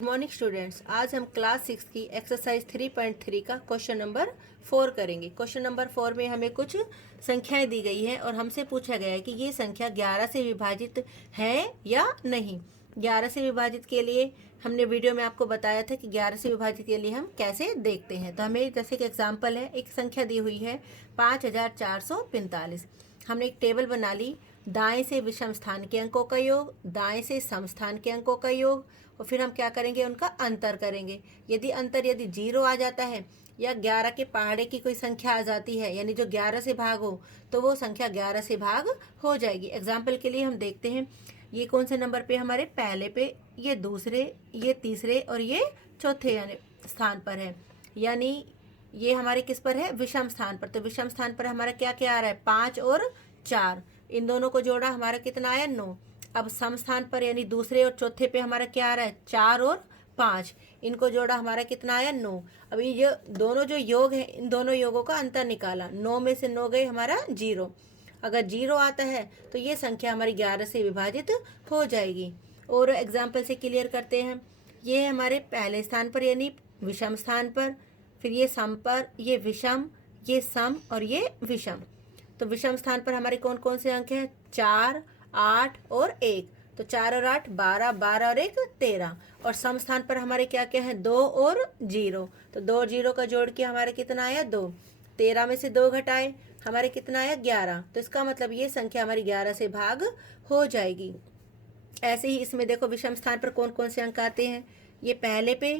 Good morning students. आज हम class 6 की एक्सरसाइज 3.3 का क्वेश्चन नंबर 4 करेंगे। क्वेश्चन नंबर 4 में हमें कुछ संख्याएं दी गई हैं और हमसे पूछा गया है कि ये संख्या 11 से विभाजित है या नहीं। 11 से विभाजित के लिए हमने वीडियो में आपको बताया था कि 11 से विभाजित के लिए हम कैसे देखते हैं। तो हमें जैसे कि एग्जाम्पल है, एक संख्या दी हुई है 5445। हमने एक टेबल बना ली, दाएं से विषम स्थान के अंकों का योग, दाएं से सम स्थान के अंकों का योग, और फिर हम क्या करेंगे, उनका अंतर करेंगे। यदि 0 आ जाता है या 11 के पहाड़े की कोई संख्या आ जाती है, यानी जो 11 से भाग हो, तो वो संख्या 11 से भाग हो जाएगी। एग्जाम्पल के लिए हम देखते हैं, ये कौन से नंबर पे, हमारे पहले पे, ये दूसरे, ये तीसरे और ये चौथे यानी स्थान पर है। यानी ये हमारे किस पर है, विषम स्थान पर। तो विषम स्थान पर हमारा क्या क्या आ रहा है, 5 और 4। इन दोनों को जोड़ा हमारा कितना आया, 9। अब सम स्थान पर यानी दूसरे और चौथे पे हमारा क्या आ रहा है, 4 और 5। इनको जोड़ा हमारा कितना आया, 9। अब ये दोनों जो योग है, इन दोनों योगों का अंतर निकाला, 9 में से 9 गए हमारा 0। अगर 0 आता है तो ये संख्या हमारी 11 से विभाजित हो जाएगी। और एग्जाम्पल से क्लियर करते हैं, ये है हमारे पहले स्थान पर यानी विषम स्थान पर, फिर ये सम पर, ये विषम, ये सम और ये विषम। तो विषम स्थान पर हमारे कौन कौन से अंक हैं, 4, 8 और 1। तो 4 और 8 12, 12 और 1 13। और सम स्थान पर हमारे क्या क्या है, 2 और 0। तो 2 और 0 का जोड़ के हमारे कितना आया, 2। 13 में से 2 घटाए हमारे कितना आया, 11। तो इसका मतलब ये संख्या हमारी 11 से भाग हो जाएगी। ऐसे ही इसमें देखो, विषम स्थान पर कौन कौन से अंक आते हैं, ये पहले पे,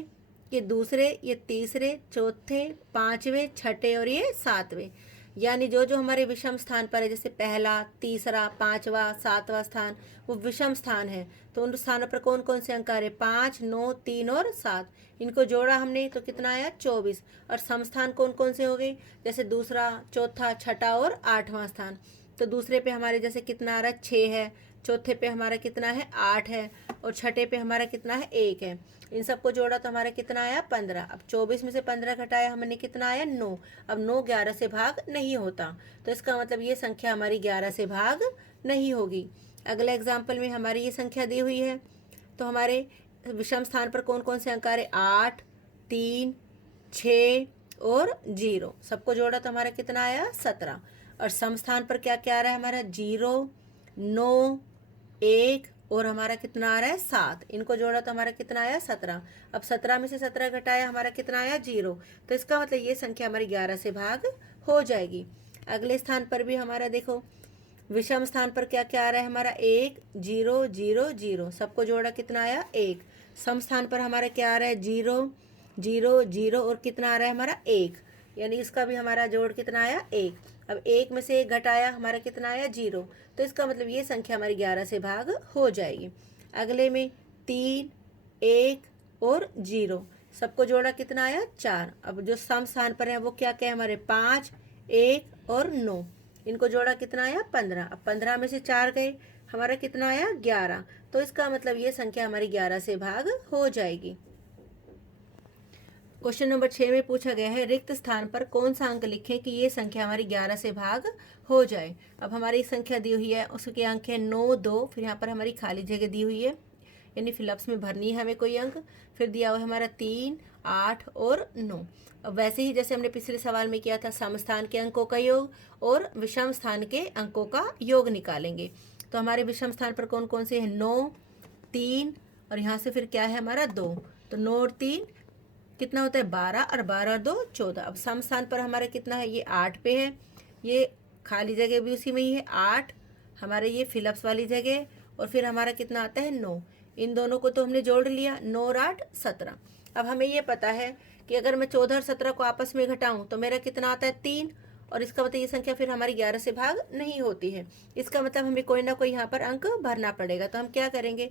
ये दूसरे, ये तीसरे, चौथे, पांचवें, छठे और ये सातवें। यानी जो जो हमारे विषम स्थान पर है, जैसे पहला, तीसरा, पांचवा, सातवां स्थान, वो विषम स्थान है। तो उन स्थानों पर कौन कौन से अंक आ रहे, 5, 9, 3 और 7। इनको जोड़ा हमने तो कितना आया, 24। और सम स्थान कौन कौन से हो गए, जैसे दूसरा, चौथा, छठा और 8वां स्थान। तो दूसरे पे हमारे जैसे कितना आ रहा है, 6 है, चौथे पे हमारा कितना है, 8 है, और छठे पे हमारा कितना है, 1 है। इन सबको जोड़ा तो हमारा कितना आया, 15। अब 24 में से 15 घटाया हमने, कितना आया, 9। अब 9 11 से भाग नहीं होता, तो इसका मतलब ये संख्या हमारी 11 से भाग नहीं होगी। अगले एग्जाम्पल में हमारी ये संख्या दी हुई है, तो हमारे विषम स्थान पर कौन कौन से अंक आ रहे, 8, 3, 6 और 0। सबको जोड़ा तो हमारा कितना आया, 17। और सम स्थान पर क्या क्या आ रहा है हमारा, 0, 9, 1 और हमारा कितना आ रहा है, 7। इनको जोड़ा तो हमारा कितना आया, 17। अब 17 में से 17 घटाया हमारा कितना आया, 0। तो इसका मतलब ये संख्या हमारी 11 से भाग हो जाएगी। अगले स्थान पर भी हमारा देखो, विषम स्थान पर क्या क्या आ रहा है हमारा, 1, 0, 0, 0। सबको जोड़ा कितना आया, 1। सम स्थान पर हमारा क्या आ रहा है, 0, 0, 0 और कितना आ रहा है हमारा, 1। यानी इसका भी हमारा जोड़ कितना आया, 1। अब 1 में से 1 घटाया हमारा कितना आया, 0। तो इसका मतलब ये संख्या हमारी 11 से भाग हो जाएगी। अगले में 3, 1 और 0। सबको जोड़ा कितना आया, 4। अब जो सम स्थान पर है वो क्या क्या है हमारे, 5, 1 और 9। इनको जोड़ा कितना आया, 15। अब 15 में से 4 गए हमारा कितना आया, 11। तो इसका मतलब ये संख्या हमारी 11 से भाग हो जाएगी। क्वेश्चन नंबर 6 में पूछा गया है, रिक्त स्थान पर कौन सा अंक लिखें कि ये संख्या हमारी 11 से भाग हो जाए। अब हमारी संख्या दी हुई है, उसके अंक है 9, 2, फिर यहाँ पर हमारी खाली जगह दी हुई है, यानी फिलअप्स में भरनी है हमें कोई अंक। फिर दिया हुआ है हमारा 3, 8 और 9। अब वैसे ही जैसे हमने पिछले सवाल में किया था, सम स्थान के अंकों का योग और विषम स्थान के अंकों का योग निकालेंगे। तो हमारे विषम स्थान पर कौन कौन से हैं, 9, 3 और यहाँ से फिर क्या है हमारा, 2। तो 9 और 3 कितना होता है, 12 और 12 और 2 14। अब सम स्थान पर हमारा कितना है, ये 8 पे है, ये खाली जगह भी उसी में ही है, 8 हमारे ये फिलअप्स वाली जगह, और फिर हमारा कितना आता है, 9। इन दोनों को तो हमने जोड़ लिया, 9 और 8 17। अब हमें ये पता है कि अगर मैं 14 और 17 को आपस में घटाऊं तो मेरा कितना आता है, 3। और इसका मतलब ये संख्या फिर हमारी 11 से भाग नहीं होती है। इसका मतलब हमें कोई ना कोई यहाँ पर अंक भरना पड़ेगा। तो हम क्या करेंगे,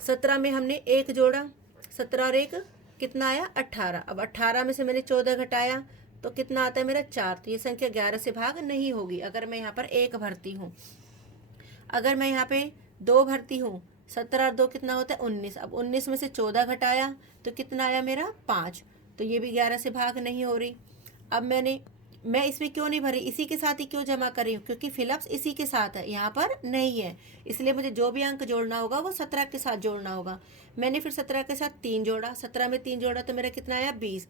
17 में हमने 1 जोड़ा, 17 और 1 कितना आया, 18। अब 18 में से मैंने 14 घटाया तो कितना आता है मेरा, 4। तो ये संख्या 11 से भाग नहीं होगी अगर मैं यहाँ पर 1 भरती हूँ। अगर मैं यहाँ पे 2 भरती हूँ, 17 और 2 कितना होता है, 19। अब 19 में से 14 घटाया तो कितना आया मेरा, 5। तो ये भी 11 से भाग नहीं हो रही। अब मैंने मैं इसमें क्यों नहीं भरी, इसी के साथ ही क्यों जमा कर रही हूँ, क्योंकि फिलअप्स इसी के साथ है, यहाँ पर नहीं है, इसलिए मुझे जो भी अंक जोड़ना होगा वो 17 के साथ जोड़ना होगा। मैंने फिर 17 के साथ 3 जोड़ा, 17 में 3 जोड़ा तो मेरा कितना आया 20,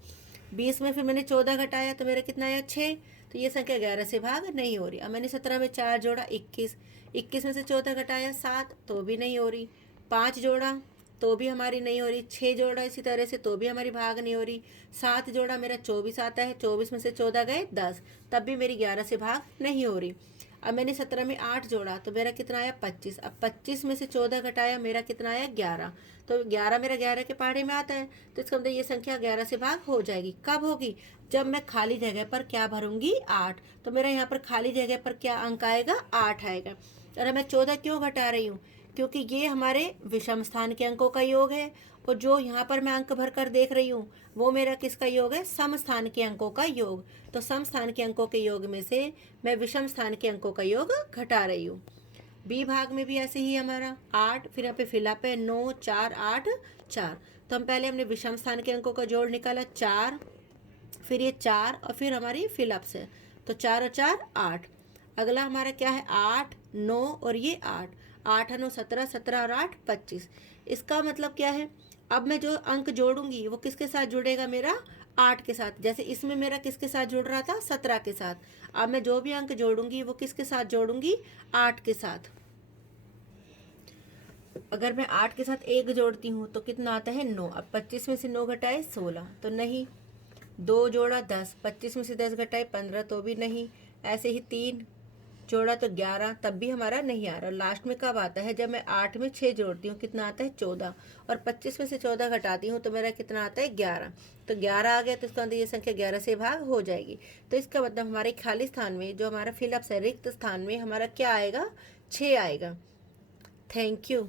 20 में फिर मैंने 14 घटाया तो मेरा कितना आया 6, तो ये संख्या 11 से भाग नहीं हो रही। अब मैंने 17 में 4 जोड़ा 21, 21 में से 14 घटाया 7 तो भी नहीं हो रही, 5 जोड़ा तो भी हमारी नहीं हो रही, 6 जोड़ा इसी तरह से तो भी हमारी भाग नहीं हो रही, 7 जोड़ा मेरा 24 आता है, 24 में से 14 गए 10, तब भी मेरी 11 से भाग नहीं हो रही। अब मैंने 17 में 8 जोड़ा तो मेरा कितना आया 25, अब 25 में से 14 घटाया मेरा कितना आया 11, तो 11 मेरा 11 के पहाड़े में आता है, तो इसका मतलब ये संख्या 11 से भाग हो जाएगी। कब होगी, जब मैं खाली जगह पर क्या भरूंगी 8, तो मेरा यहाँ पर खाली जगह पर क्या अंक आएगा 8 आएगा। और मैं 14 क्यों घटा रही हूँ, क्योंकि ये हमारे विषम स्थान के अंकों का योग है, और जो यहाँ पर मैं अंक भर कर देख रही हूँ वो मेरा किसका योग है, सम स्थान के अंकों का योग। तो सम स्थान के अंकों के योग में से मैं विषम स्थान के अंकों का योग घटा रही हूँ। बी भाग में भी ऐसे ही हमारा 8, फिर यहाँ पे फिलअप है 9 4 8 4, तो हम पहले हमने विषम स्थान के अंकों का जोड़ निकाला 4, फिर ये 4 और फिर हमारी फिलअप्स है, तो 4 और 4 8। अगला हमारा क्या है 8 9 और ये 8, 8 9 17, 17 और 8 25। इसका मतलब क्या है, अब मैं जो अंक जोड़ूंगी वो किसके साथ जुड़ेगा, मेरा 8 के साथ। जैसे इसमें मेरा किसके साथ जुड़ रहा था 17 के साथ, अब मैं जो भी अंक जोड़ूंगी वो किसके साथ जोड़ूंगी 8 के साथ। अगर मैं 8 के साथ 1 जोड़ती हूँ तो कितना आता है 9, अब 25 में से 9 घटाए 16 तो नहीं, 2 जोड़ा 10, 25 में से 10 घटाए 15 तो भी नहीं, ऐसे ही 3 जोड़ा तो 11 तब भी हमारा नहीं आ रहा। लास्ट में कब आता है, जब मैं 8 में 6 जोड़ती हूँ कितना आता है 14, और 25 में से 14 घटाती हूँ तो मेरा कितना आता है 11, तो 11 आ गया, तो इसका मतलब ये संख्या 11 से भाग हो जाएगी। तो इसका मतलब हमारे खाली स्थान में जो हमारा फिलअप्स है रिक्त स्थान में हमारा क्या आएगा 6 आएगा। Thank you.